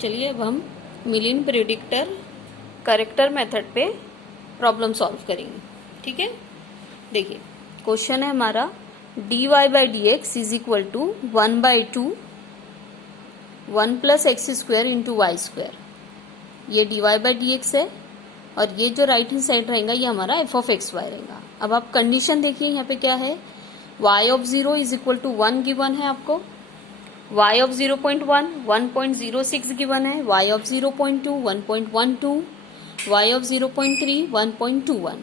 चलिए अब हम मिलिन प्रेडिक्टर करेक्टर मेथड पे प्रॉब्लम सॉल्व करेंगे। ठीक है, देखिए क्वेश्चन है हमारा dy by d x is equal to 1/2 1 plus x square into y square. ये dy बाई डी एक्स है और ये जो राइट हैंड साइड रहेगा ये हमारा एफ ऑफ एक्स वाई रहेगा। अब आप कंडीशन देखिए यहाँ पे क्या है, y of 0 is equal to 1 given है आपको, y ऑफ 0.1 1.06 गिवन है, y ऑफ 0.2 1.12, y ऑफ 0.3 1.21।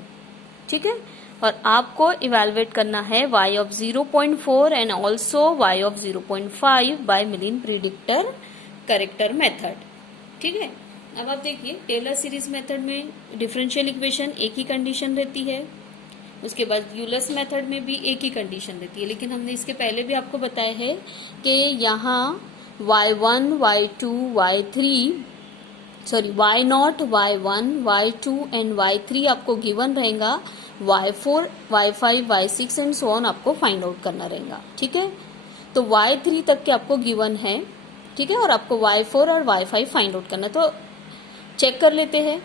ठीक है, और आपको इवेलुएट करना है y of 0.4 and also y of 0.5 by Milne predictor corrector method. ठीक है, अब आप देखिए टेलर सीरीज मेथड में डिफरेंशियल इक्वेशन एक ही कंडीशन रहती है, उसके बाद यूलर्स मेथड में भी एक ही कंडीशन रहती है, लेकिन हमने इसके पहले भी आपको बताया है कि यहाँ y1 y2 y3 sorry y0 y1 y2 and y3 आपको गिवन रहेगा, y4 y5 y6 and so on आपको फाइंड आउट करना रहेगा। ठीक है, तो y3 तक के आपको गिवन है। ठीक है, और आपको y4 और y5 फाइंड आउट करना, तो चेक कर लेते हैं।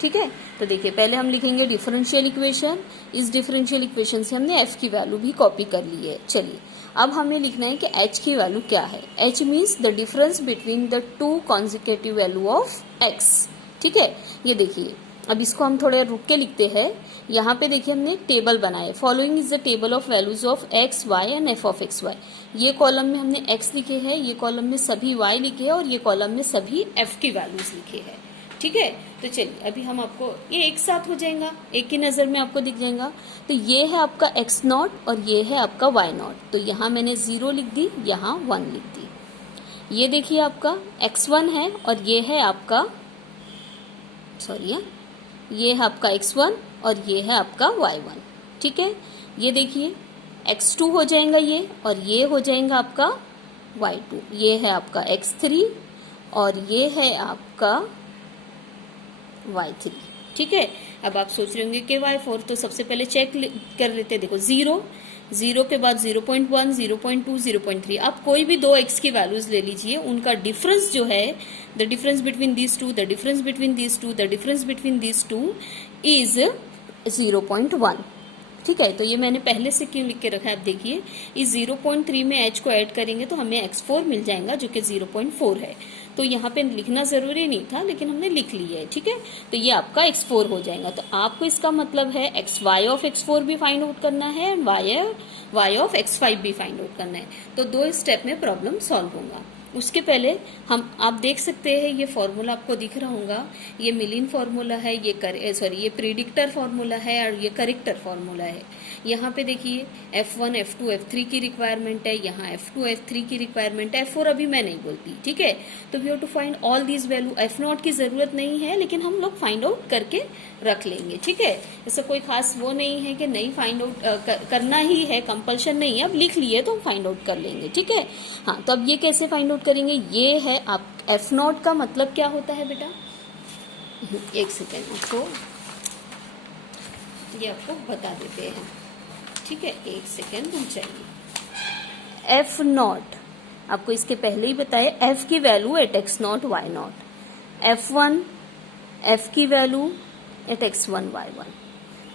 ठीक है, तो देखिए पहले हम लिखेंगे डिफरेंशियल इक्वेशन। इस डिफरेंशियल इक्वेशन से हमने f की वैल्यू भी कॉपी कर ली है। चलिए अब हमें लिखना है कि h की वैल्यू क्या है। h means the difference between the two consecutive value of x। ठीक है, ये देखिए अब इसको हम थोड़े रुक के लिखते हैं। यहाँ पे देखिए हमने टेबल बनाया, following is the table of values of x y and f of x y। ये कॉलम में हमने x लिखे हैं, ये कॉलम में सभी y लिखे हैं और ये कॉलम में सभी f की वैल्यूज लिखे हैं। ठीक है, तो चलिए अभी हम आपको ये एक साथ हो जाएगा, एक ही नज़र में आपको दिख जाएगा। तो ये है आपका x0 और ये है आपका y0। तो यहाँ मैंने 0 लिख दी, यहाँ 1 लिख दी। ये देखिए आपका x1 है और ये है आपका ये है आपका x1 और ये है आपका y1। ठीक है, ये देखिए x2 हो जाएगा ये, और ये हो जाएगा आपका y2। ये है आपका x3 और ये है आपका y3। ठीक है, अब आप सोच रहे होंगे कि y4, तो सबसे पहले चेक कर लेते हैं। देखो 0 के बाद 0.1 0.2 0.3, आप कोई भी दो x की वैल्यूज ले लीजिए, उनका डिफरेंस जो है the difference between these two the difference between these two the difference between these two is 0.1। ठीक है, तो ये मैंने पहले से क्यों लिख के रखा है, आप देखिए इस 0.3 में h को ऐड करेंगे तो हमें x4 मिल जाएगा जो कि 0.4 है। तो यहाँ पे लिखना जरूरी नहीं था, लेकिन हमने लिख लिया है। ठीक है, तो ये आपका x4 हो जाएगा। तो आपको इसका मतलब है y ऑफ x4 भी फाइंड आउट करना है, y ऑफ x5 भी फाइंड आउट करना है। तो 2 स्टेप में प्रॉब्लम सॉल्व होगा। उसके पहले आप देख सकते हैं ये फॉर्मूला आपको दिख रहा होगा, ये मिलिन फॉर्मूला है, ये प्रिडिक्टर फॉर्मूला है और ये करेक्टर फॉर्मूला है। यहाँ पे देखिए F1 F2 F3 की रिक्वायरमेंट है, यहाँ F2 F3 की रिक्वायरमेंट है, F4 अभी मैं नहीं बोलती। ठीक है, तो we have to find all these value. F0 की जरूरत नहीं है, लेकिन हम लोग फाइंड आउट करके रख लेंगे। ठीक है, ऐसा कोई खास वो नहीं है कि नहीं फाइंड आउट करना ही है, कंपल्शन नहीं है। अब लिख लिए तो हम फाइंड आउट कर लेंगे। ठीक है, हाँ, तो अब ये कैसे फाइंड आउट करेंगे, ये है आप F0 का मतलब क्या होता है बेटा, एक सेकेंड आपको ये आपको बता देते हैं। ठीक है, एक सेकेंड रुक जाइए। F0 आपको इसके पहले ही बताया, f की value at x0 y0, F1 f की वैल्यू एट x1 y1।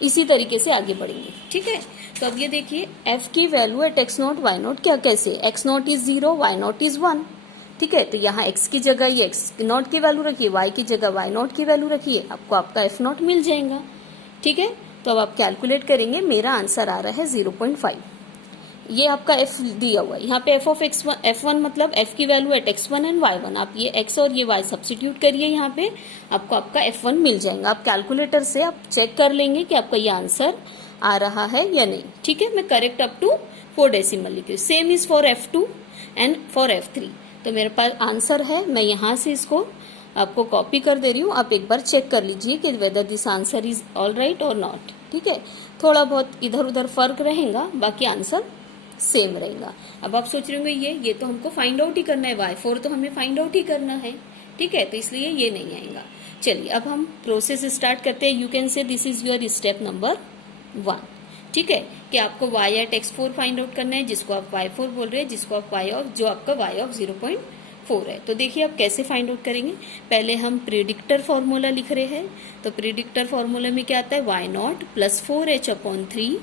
इसी तरीके से आगे बढ़ेंगे। ठीक है, तो अब ये देखिए f की वैल्यू एट x0 y0 क्या कैसे, x0 इज 0 y0 इज 1। ठीक है, तो यहाँ x की जगह ये x0 की वैल्यू रखिए, y की जगह y0 की वैल्यू रखिए, आपको आपका F0 मिल जाएगा। ठीक है, तो अब आप कैलकुलेट करेंगे, मेरा आंसर आ रहा है 0.5। ये आपका f दिया हुआ है, यहाँ पे f ऑफ f1 मतलब f की value at x1 and y1। आप ये x और ये y सब्स्टिट्यूट करिए, यहाँ पे आपको आपका f1 मिल जाएगा। आप कैलकुलेटर से आप चेक कर लेंगे कि आपका ये आंसर आ रहा है या नहीं। ठीक है, मैं करेक्ट अप टू 4 डेसिमल लिखी हूँ। Same is for F2 and for F3। तो मेरे पास आंसर है, मैं यहाँ से इसको आपको कॉपी कर दे रही हूँ। आप एक बार चेक कर लीजिए कि whether this answer is all right और नॉट। ठीक है, थोड़ा बहुत इधर उधर फर्क रहेगा, बाकी आंसर सेम रहेगा। अब आप सोच रहे होंगे ये तो हमको फाइंड आउट ही करना है, y4 तो हमें फाइंड आउट ही करना है। ठीक है, तो इसलिए ये नहीं आएगा। चलिए अब हम प्रोसेस स्टार्ट करते हैं। You can say this is your step number 1। ठीक है, कि आपको y at x4 find out करना है, जिसको आप y4 बोल रहे हैं, जिसको आप जो आपका y ऑफ 0.5 4 है। तो देखिए आप कैसे फाइंड आउट करेंगे। पहले हम प्रेडिक्टर फॉर्मूला लिख रहे हैं, तो प्रेडिक्टर फॉर्मूला में क्या आता है, y0 + 4h/3,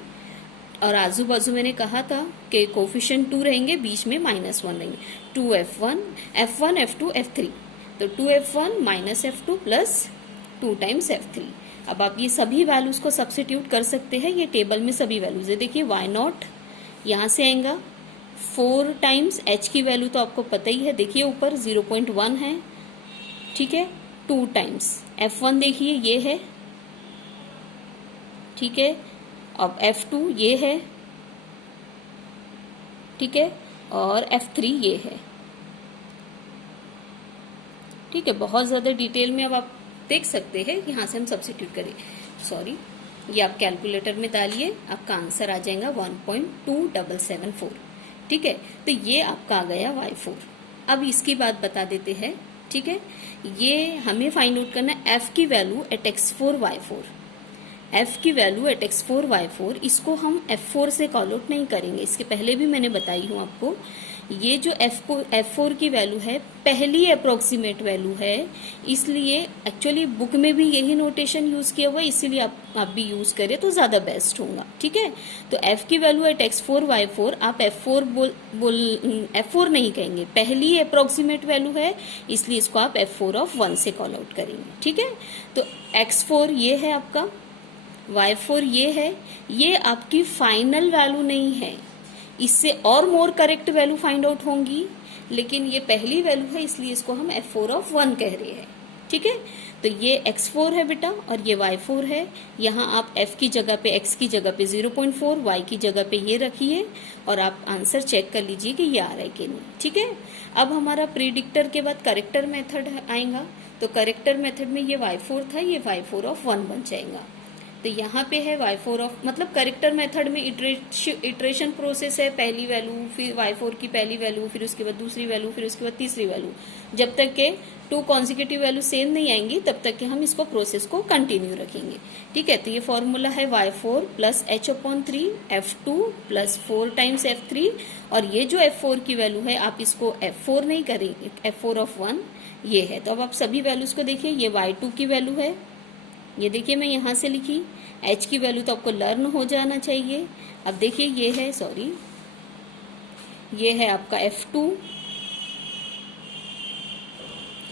और आजू बाजू मैंने कहा था कि कोफिशिएंट 2 रहेंगे, बीच में -1 रहेंगे, 2f1 f1 f2 f3, तो 2f1 - f2 + 2 × f3। अब आप ये सभी वैल्यूज को सब्स्टिट्यूट कर सकते हैं, ये टेबल में सभी वैल्यूज है। देखिए y0 यहाँ से आएगा 4 × h की वैल्यू तो आपको पता ही है, देखिए ऊपर 0.1 है, ठीक है, 2 × f1 देखिए ये है, ठीक है, अब f2 ये है, ठीक है, और f3 ये है, ठीक है। बहुत ज़्यादा डिटेल में अब आप देख सकते हैं, यहाँ से हम सब्स्टिट्यूट करें, सॉरी, ये आप कैलकुलेटर में डालिए, आपका आंसर आ जाएगा 1.2774, ठीक है। तो ये आपका आ गया y4। अब इसकी बात बता देते हैं, ठीक है। ये हमें फाइंड आउट करना है f की value at x4 y4, f की वैल्यू एट x4 y4, इसको हम f4 से कॉल आउट नहीं करेंगे, इसके पहले भी मैंने बताई हूँ आपको। ये जो f4 की वैल्यू है पहली अप्रोक्सीमेट वैल्यू है, इसलिए एक्चुअली बुक में भी यही नोटेशन यूज किया हुआ है, इसीलिए आप भी यूज करें तो ज्यादा बेस्ट होगा, ठीक है। तो f की वैल्यू एट x4 y4, आप f4 नहीं कहेंगे, पहली अप्रोक्सीमेट वैल्यू है, इसलिए इसको आप f4 से कॉल आउट करेंगे, ठीक है। तो x4 ये है आपका, y4 ये है, ये आपकी फाइनल वैल्यू नहीं है, इससे और more correct value find out होंगी, लेकिन ये पहली वैल्यू है, इसलिए इसको हम f4 कह रहे हैं, ठीक है। तो ये x4 है बेटा और ये y4 है। यहाँ आप f की जगह पे, x की जगह पे 0.4, y की जगह पे ये रखिए और आप आंसर चेक कर लीजिए कि ये आ रहा है कि नहीं, ठीक है। अब हमारा प्रिडिक्टर के बाद करेक्टर मेथड आएगा, तो करेक्टर मेथड में ये y4 था, ये y4 बन जाएगा। तो यहाँ पे है y4 मतलब करेक्टर मेथड में इटरेशन प्रोसेस है, पहली वैल्यू, फिर y4 की पहली वैल्यू, फिर उसके बाद दूसरी वैल्यू, फिर उसके बाद तीसरी वैल्यू, जब तक के 2 कॉन्जिक्यूटिव वैल्यू सेम नहीं आएंगी तब तक के हम इसको प्रोसेस को कंटिन्यू रखेंगे, ठीक है। तो ये फॉर्मूला है y4 + h/3 f2 + 4 × f3, और ये जो f4 की वैल्यू है आप इसको f4 नहीं करेंगे, f4 ये है। तो अब आप सभी वैल्यूज को देखिए, ये y2 की वैल्यू है, ये देखिए मैं यहाँ से लिखी, h की वैल्यू तो आपको लर्न हो जाना चाहिए। अब देखिए ये है, सॉरी, ये है आपका f2,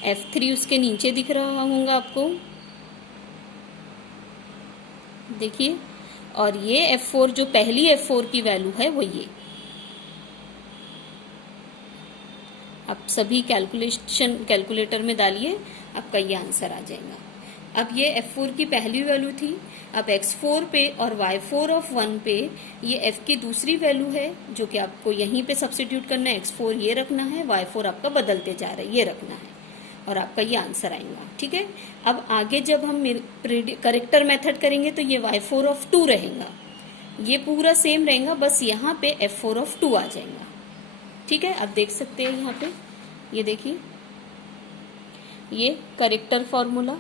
f3 उसके नीचे दिख रहा होगा आपको, देखिए, और ये f4 जो पहली f4 की वैल्यू है वो ये। आप सभी कैलकुलेटर में डालिए, आपका ये आंसर आ जाएगा। अब ये f4 की पहली वैल्यू थी, अब x4 पे और y4 पे ये f की दूसरी वैल्यू है, जो कि आपको यहीं पे सब्स्टिट्यूट करना है, x4 ये रखना है, y4 आपका बदलते जा रहा है, ये रखना है, और आपका ये आंसर आएगा, ठीक है। अब आगे जब हम करेक्टर मेथड करेंगे तो ये y4 रहेगा, ये पूरा सेम रहेगा, बस यहाँ पे f4 आ जाएगा, ठीक है। आप देख सकते हैं यहाँ पे, ये देखिए, ये करेक्टर फार्मूला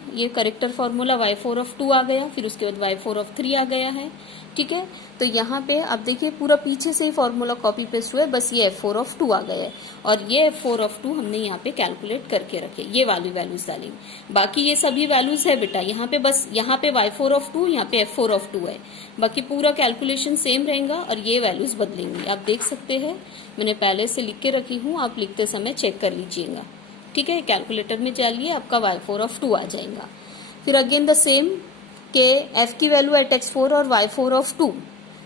y4 आ गया, फिर उसके बाद y4 आ गया है, ठीक है। तो यहाँ पे आप देखिए पूरा पीछे से ही फार्मूला कॉपी पेस्ट हुआ है, बस ये f4 आ गया है, और ये f4 हमने यहाँ पे कैलकुलेट करके रखे, ये वाली वैल्यूज डालेंगे। बाकी ये सभी वैल्यूज है बेटा, यहाँ पे बस यहाँ पे y4 यहाँ पे f4 है, बाकी पूरा कैलकुलेशन सेम रहेगा और ये वैल्यूज बदलेंगी। आप देख सकते हैं मैंने पहले से लिख के रखी हूँ, आप लिखते समय चेक कर लीजिएगा, ठीक है। कैलकुलेटर में डालिए, आपका y4 आ जाएगा। फिर अगेन द सेम के f की वैल्यू एट x4 और y4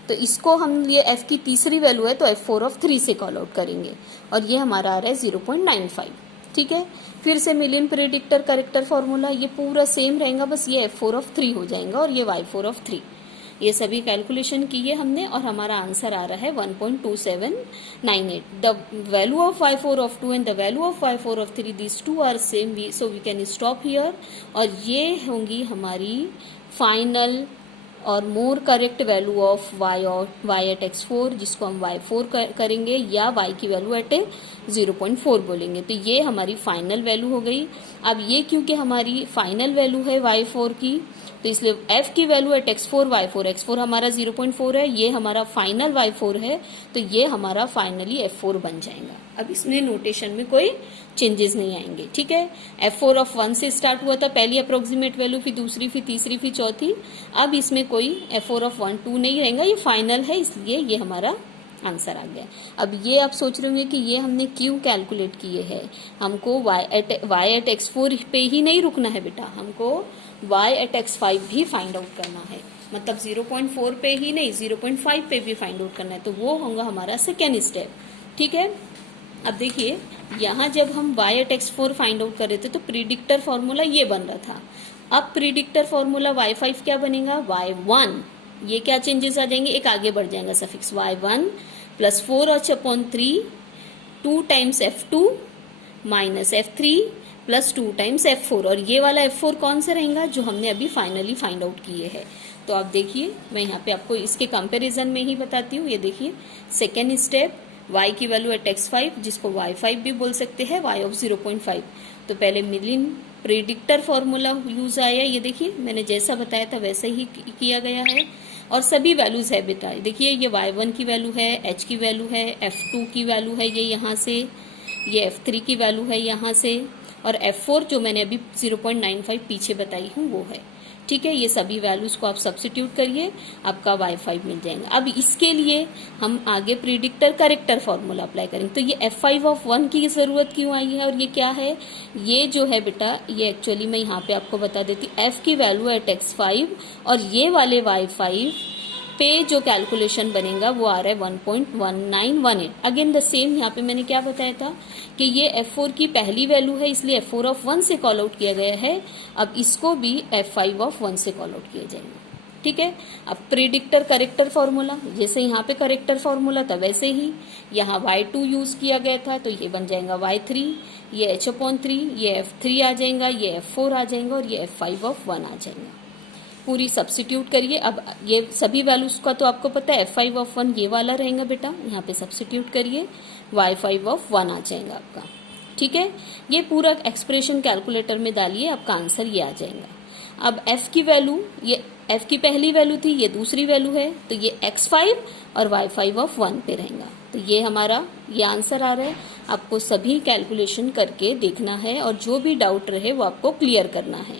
तो इसको हम, ये f की तीसरी वैल्यू है तो f4 से कॉल आउट करेंगे, और ये हमारा आ रहा है 0.95, ठीक है। फिर से मिलियन प्रेडिक्टर करेक्टर फॉर्मूला, ये पूरा सेम रहेगा, बस ये f4 हो जाएगा और ये y4। ये सभी कैलकुलेशन किए हमने और हमारा आंसर आ रहा है 1.2798। The value of y4 and the value of y4 these two are same, so we can stop here. और ये होंगी हमारी फाइनल और more correct value of y at x4, जिसको हम y4 करेंगे या y की वैल्यू एट 0.4 बोलेंगे। तो ये हमारी फाइनल वैल्यू हो गई। अब ये क्योंकि हमारी फाइनल वैल्यू है y4 की, तो इसलिए f की value at x4 y4, x4 हमारा 0.4 है, ये हमारा फाइनल y4 है, तो ये हमारा फाइनली f4 बन जाएगा। अब इसमें नोटेशन में कोई चेंजेस नहीं आएंगे, ठीक है। f4 ऑफ 1 से स्टार्ट हुआ था, पहली अप्रोक्सीमेट वैल्यू, फिर दूसरी, फिर तीसरी, फिर चौथी। अब इसमें कोई f4 ऑफ 1 2 नहीं रहेगा, ये फाइनल है, इसलिए ये हमारा आंसर आ गया। अब ये आप सोच रहे होंगे कि ये हमने क्यों कैलकुलेट किए हैं, हमको y एट x4 पे ही नहीं रुकना है बेटा, हमको y एट x5 भी फाइंड आउट करना है। मतलब 0.4 पे ही नहीं, 0.5 पे भी फाइंड आउट करना है, तो वो होगा हमारा सेकेंड स्टेप, ठीक है। अब देखिए यहाँ जब हम y at x4 find out कर रहे थे तो प्रिडिक्टर फॉर्मूला ये बन रहा था। अब प्रिडिक्टर फॉर्मूला y5 क्या बनेगा, y1, ये क्या चेंजेस आ जाएंगे, एक आगे बढ़ जाएगा suffix y1 plus 4h/3 2 times f2 minus f3 plus 2 times f4, और ये वाला f4 कौन सा रहेगा जो हमने अभी फाइनली फाइंड आउट किए हैं। तो आप देखिए मैं यहाँ पे आपको इसके कंपैरिजन में ही बताती हूँ। ये देखिए सेकेंड स्टेप, y की वैल्यू एट x5 जिसको y5 भी बोल सकते हैं, y ऑफ 0.5। तो पहले मिलिन प्रिडिक्टर फॉर्मूला यूज आया, ये देखिए मैंने जैसा बताया था वैसे ही किया गया है, और सभी वैल्यूज है बेटा। देखिए ये y1 की वैल्यू है, h की वैल्यू है, f2 की वैल्यू है ये यहाँ से, ये f3 की वैल्यू है यहाँ से, और f4 जो मैंने अभी 0.95 पीछे बताई हूँ वो है, ठीक है। ये सभी वैल्यूज को आप सब्स्टिट्यूट करिए, आपका y5 मिल जाएगा। अब इसके लिए हम आगे प्रिडिक्टर करेक्टर फॉर्मूला अप्लाई करेंगे। तो ये f5 ऑफ 1 की जरूरत क्यों आई है, और ये क्या है, ये जो है बेटा ये एक्चुअली मैं यहाँ पे आपको बता देती, f की वैल्यू एट x5 और ये वाले y5 पे जो कैलकुलेशन बनेगा वो आ रहा है 1.1918। अगेन द सेम, यहाँ पे मैंने क्या बताया था कि ये f4 की पहली वैल्यू है, इसलिए f4 ऑफ 1 से कॉल आउट किया गया है। अब इसको भी f5 ऑफ 1 से कॉल आउट किया जाएगा, ठीक है। अब प्रिडिक्टर करेक्टर फॉर्मूला, जैसे यहाँ पे करेक्टर फॉर्मूला था वैसे ही यहाँ y2 यूज किया गया था, तो ये बन जाएगा y3, ये h/3, ये f3 आ जाएगा, ये f4 आ जाएगा, और ये f5 ऑफ 1 आ जाएगा। पूरी सब्स्टिट्यूट करिए। अब ये सभी वैल्यूज का तो आपको पता है, f5 ऑफ 1 ये वाला रहेगा बेटा, यहाँ पे सब्स्टिट्यूट करिए, y5 ऑफ 1 आ जाएगा आपका, ठीक है। ये पूरा एक्सप्रेशन कैलकुलेटर में डालिए, आपका आंसर ये आ जाएगा। अब f की वैल्यू, ये f की पहली वैल्यू थी, ये दूसरी वैल्यू है, तो ये x5 और y5 ऑफ 1 पे रहेगा, तो ये हमारा ये आंसर आ रहा है। आपको सभी कैलकुलेशन करके देखना है, और जो भी डाउट रहे वो आपको क्लियर करना है,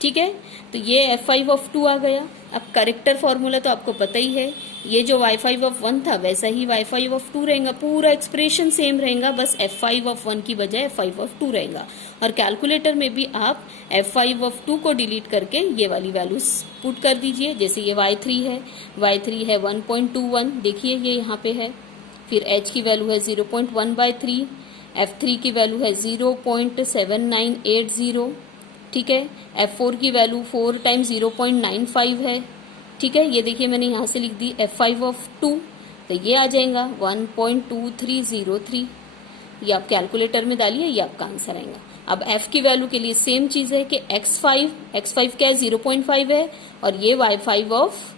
ठीक है। तो ये f5 ऑफ 2 आ गया। अब करेक्टर फॉर्मूला तो आपको पता ही है, ये जो y5 ऑफ 1 था वैसा ही y5 ऑफ 2 रहेगा, पूरा एक्सप्रेशन सेम रहेगा, बस f5 ऑफ 1 की बजाय f5 ऑफ 2 रहेगा। और कैलकुलेटर में भी आप f5 ऑफ 2 को डिलीट करके ये वाली वैल्यूज पुट कर दीजिए। जैसे ये y3 है 1.21, देखिए ये यहाँ पे है, फिर h की वैल्यू है 0.1/3, f3 की वैल्यू है 0.7980, ठीक है। f4 की वैल्यू 4 टाइम्स 0.95 है, ठीक है। ये देखिए मैंने यहाँ से लिख दी f5 ऑफ 2, तो ये आ जाएगा 1.2303। ये आप कैलकुलेटर में डालिए, ये आपका आंसर आएगा। अब f की वैल्यू के लिए सेम चीज है कि x5 क्या है 0.5 है, और ये y5 ऑफ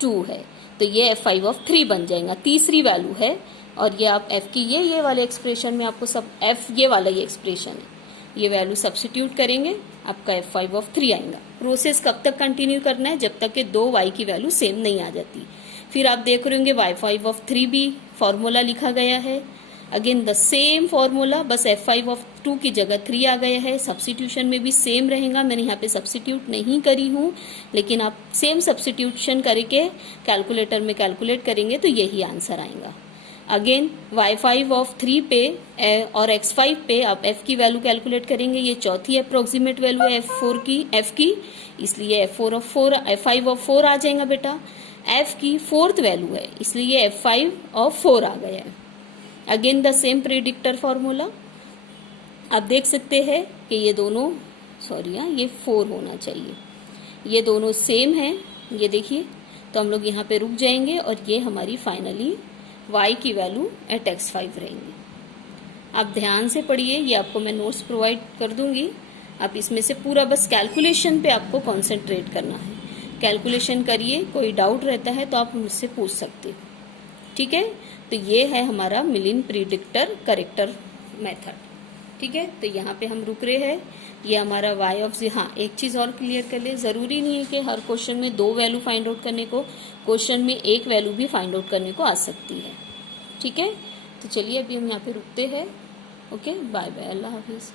2 है, तो ये f5 ऑफ 3 बन जाएगा, तीसरी वैल्यू है। और ये आप f की ये वाले एक्सप्रेशन में आपको सब f ये वाला ये एक्सप्रेशन है, ये वैल्यू सब्स्टिट्यूट करेंगे, आपका f5 ऑफ 3 आएगा। प्रोसेस कब तक कंटिन्यू करना है, जब तक कि दो y की वैल्यू सेम नहीं आ जाती। फिर आप देख रहे होंगे y5 ऑफ 3 भी फॉर्मूला लिखा गया है, अगेन द सेम फॉर्मूला, बस f5 ऑफ 2 की जगह 3 आ गया है। सब्स्टिट्यूशन में भी सेम रहेगा, मैंने यहाँ पे सब्स्टिट्यूट नहीं करी हूँ, लेकिन आप सेम सब्स्टिट्यूशन करके कैलकुलेटर में कैलकुलेट करेंगे तो यही आंसर आएगा। अगेन y5 ऑफ 3 पे और x5 पे आप f की वैल्यू कैलकुलेट करेंगे, ये चौथी अप्रोक्सीमेट वैल्यू है f की, इसलिए f5 ऑफ 4 आ जाएगा बेटा। f की फोर्थ वैल्यू है, इसलिए f5 ऑफ 4 आ गया है। Again the same predictor formula, आप देख सकते हैं कि ये दोनों ये 4 होना चाहिए, ये दोनों सेम है, ये देखिए। तो हम लोग यहाँ पे रुक जाएंगे, और ये हमारी फाइनली y की वैल्यू एट x5 रहेंगी। आप ध्यान से पढ़िए, ये आपको मैं नोट्स प्रोवाइड कर दूंगी, आप इसमें से पूरा बस कैलकुलेशन पे आपको कंसंट्रेट करना है। कैलकुलेशन करिए, कोई डाउट रहता है तो आप मुझसे पूछ सकते हो, ठीक है। तो ये है हमारा मिलिन प्रिडिक्टर करेक्टर मेथड, ठीक है, तो यहाँ पे हम रुक रहे हैं। ये हमारा y ऑफ z। हाँ, एक चीज और क्लियर कर ले, जरूरी नहीं है कि हर क्वेश्चन में 2 वैल्यू फाइंड आउट करने को, क्वेश्चन में 1 वैल्यू भी फाइंड आउट करने को आ सकती है। ठीक है, तो चलिए अभी हम यहाँ पे रुकते हैं। ओके, बाय बाय, अल्लाह हाफिज।